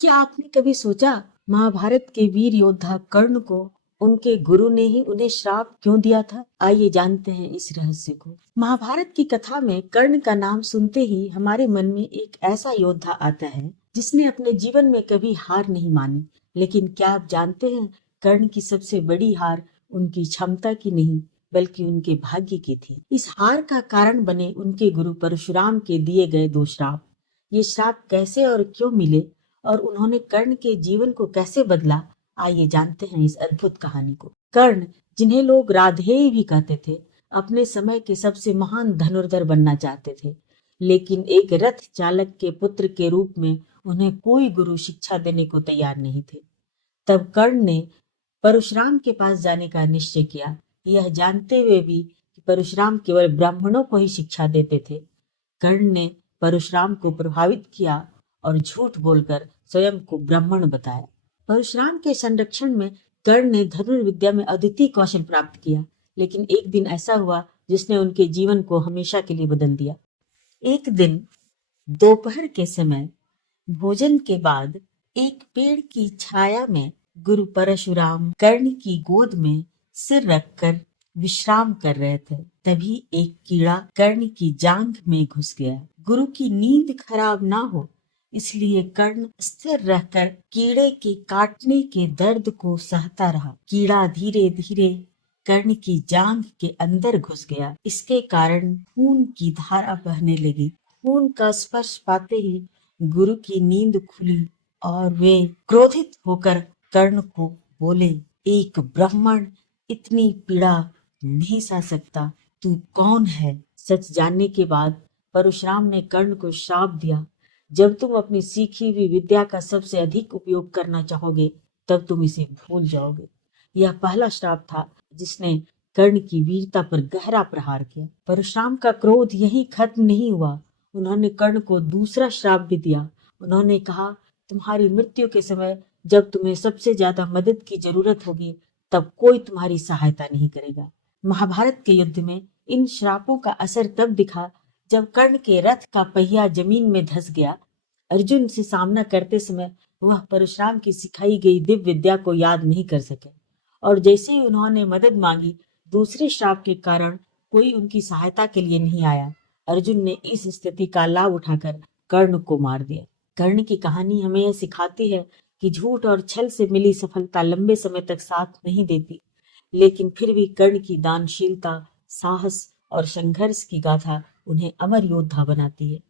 क्या आपने कभी सोचा महाभारत के वीर योद्धा कर्ण को उनके गुरु ने ही उन्हें श्राप क्यों दिया था? आइए जानते हैं इस रहस्य को। महाभारत की कथा में कर्ण का नाम सुनते ही हमारे मन में एक ऐसा योद्धा आता है जिसने अपने जीवन में कभी हार नहीं मानी। लेकिन क्या आप जानते हैं, कर्ण की सबसे बड़ी हार उनकी क्षमता की नहीं बल्कि उनके भाग्य की थी। इस हार का कारण बने उनके गुरु परशुराम के दिए गए 2 श्राप। ये श्राप कैसे और क्यों मिले और उन्होंने कर्ण के जीवन को कैसे बदला, आइए जानते हैं इस अद्भुत कहानी को। कर्ण, जिन्हें लोग राधेय भी कहते थे, अपने समय के सबसे महान धनुर्धर बनना चाहते थे, लेकिन एक रथ चालक के पुत्र के रूप में उन्हें कोई गुरु शिक्षा देने को तैयार नहीं थे। तब कर्ण ने परशुराम के पास जाने का निश्चय किया, यह जानते हुए भी कि परशुराम केवल ब्राह्मणों को ही शिक्षा देते थे। कर्ण ने परशुराम को प्रभावित किया और झूठ बोलकर स्वयं को ब्राह्मण बताया। परशुराम के संरक्षण में कर्ण ने धनुर्विद्या में अद्वितीय कौशल प्राप्त किया, लेकिन एक दिन ऐसा हुआ जिसने उनके जीवन को हमेशा के लिए बदल दिया। एक दिन दोपहर के समय भोजन के बाद एक पेड़ की छाया में गुरु परशुराम कर्ण की गोद में सिर रखकर विश्राम कर रहे थे। तभी एक कीड़ा कर्ण की जांघ में घुस गया। गुरु की नींद खराब ना हो इसलिए कर्ण स्थिर रहकर कीड़े के काटने के दर्द को सहता रहा। कीड़ा धीरे धीरे कर्ण की जांघ के अंदर घुस गया। इसके कारण खून की धारा बहने लगी। खून का स्पर्श पाते ही गुरु की नींद खुली और वे क्रोधित होकर कर्ण को बोले, एक ब्राह्मण इतनी पीड़ा नहीं सह सकता, तू कौन है? सच जानने के बाद परशुराम ने कर्ण को श्राप दिया, जब तुम अपनी सीखी हुई विद्या का सबसे अधिक उपयोग करना चाहोगे तब तुम इसे भूल जाओगे। यह पहला श्राप था जिसने कर्ण की वीरता पर गहरा प्रहार किया। परशुराम का क्रोध यही खत्म नहीं हुआ, उन्होंने कर्ण को दूसरा श्राप भी दिया। उन्होंने कहा, तुम्हारी मृत्यु के समय जब तुम्हें सबसे ज्यादा मदद की जरूरत होगी तब कोई तुम्हारी सहायता नहीं करेगा। महाभारत के युद्ध में इन श्रापों का असर तब दिखा जब कर्ण के रथ का पहिया जमीन में धंस गया। अर्जुन से सामना करते समय वह परशुराम की सिखाई गई दिव्य विद्या को याद नहीं कर सके और जैसे ही उन्होंने मदद मांगी, दूसरे श्राप के कारण कोई उनकी सहायता के लिए नहीं आया। अर्जुन ने इस स्थिति का लाभ उठाकर कर्ण को मार दिया। कर्ण की कहानी हमें यह सिखाती है कि झूठ और छल से मिली सफलता लंबे समय तक साथ नहीं देती, लेकिन फिर भी कर्ण की दानशीलता, साहस और संघर्ष की गाथा उन्हें अमर योद्धा बनाती है।